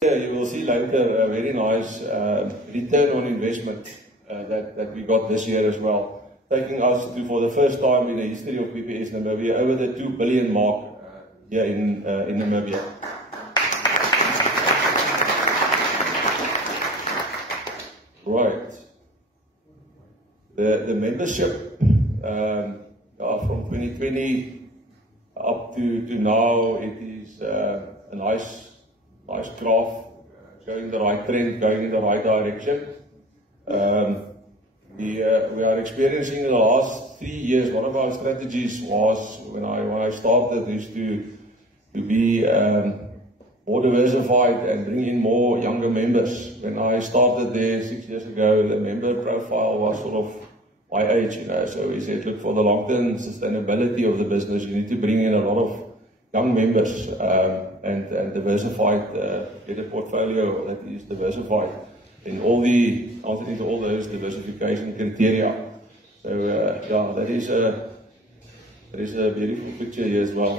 You will see later a very nice return on investment that we got this year as well, taking us to, for the first time in the history of PPS Namibia, over the 2 billion mark here in Namibia. Right. The membership from 2020 up to now, it is a nice graph, showing the right trend, going in the right direction. We are experiencing in the last 3 years, one of our strategies was, when I started, is to be more diversified and bring in more younger members. When I started there 6 years ago, the member profile was sort of my age, so we said, look, for the long-term sustainability of the business, you need to bring in a lot of young members and diversified, get a portfolio that is diversified in answering to all those diversification criteria. So yeah, that is a beautiful picture here as well.